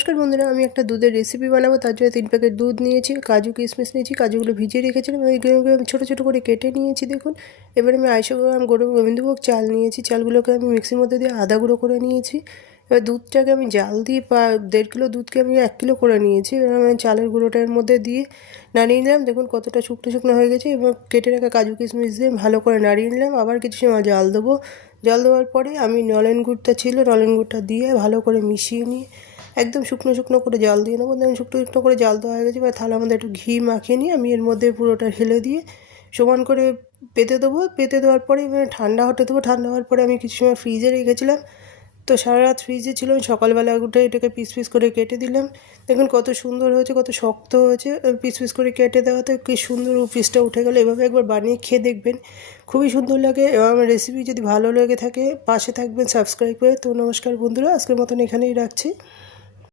নমস্কার বন্ধুরা, আমি একটা দুধের রেসিপি বানাবো। তার জন্য 3 প্যাকেট দুধ নিয়েছি, কাজু কিশমিশ নিয়েছি, কাজুগুলো ভিজিয়ে রেখেছিলাম, ওইগুলোকে আমি ছোটো ছোটো করে কেটে নিয়েছি। দেখুন, এবার আমি 250 গ্রাম গোবিন্দভোগ চাল নিয়েছি। চালগুলোকে আমি মিক্সির মধ্যে দিয়ে আদা গুঁড়ো করে নিয়েছি। এবার দুধটাকে আমি জাল দিয়ে 1.5 কিলো দুধকে আমি 1 কিলো করে নিয়েছি। এবার আমি চালের গুঁড়োটার মধ্যে দিয়ে নাড়িয়ে নিলাম। দেখুন কতটা শুকনো শুকনো হয়ে গেছে। এবং কেটে রাখা কাজু কিশমিশ দিয়ে ভালো করে নাড়িয়ে নিলাম। আবার কিছু সময় জাল দেবো। জল দেওয়ার পরে আমি নলেন গুড়টা ছিল, নলেন গুড়টা দিয়ে ভালো করে মিশিয়ে নিয়ে একদম শুকনো শুকনো করে জাল দিয়ে নেবো। দেখুন শুকনো শুকনো করে জাল দেওয়া হয়ে গেছে। এবার থালার মধ্যে একটু ঘি মাখিয়ে নিয়ে আমি এর মধ্যে পুরোটা ঢেলে দিয়ে সমান করে পেতে দেবো। পেতে দেওয়ার পরে এবার ঠান্ডা হতে দেবো। ঠান্ডা হওয়ার পরে আমি কিছু সময় ফ্রিজে রেখেছিলাম। তো সারা রাত ফ্রিজে ছিল। সকালবেলা উঠে এটাকে পিস পিস করে কেটে দিলাম। দেখুন কত সুন্দর হয়েছে, কত শক্ত হয়েছে। পিস পিস করে কেটে দেওয়াতে কি সুন্দর পিসটা উঠে গেলো। এভাবে একবার বানিয়ে খেয়ে দেখবেন, খুবই সুন্দর লাগে। এবং আমার রেসিপি যদি ভালো লেগে থাকে পাশে থাকবেন সাবস্ক্রাইব করে। তো নমস্কার বন্ধুরা, আজকের মতন এখানেই রাখছি।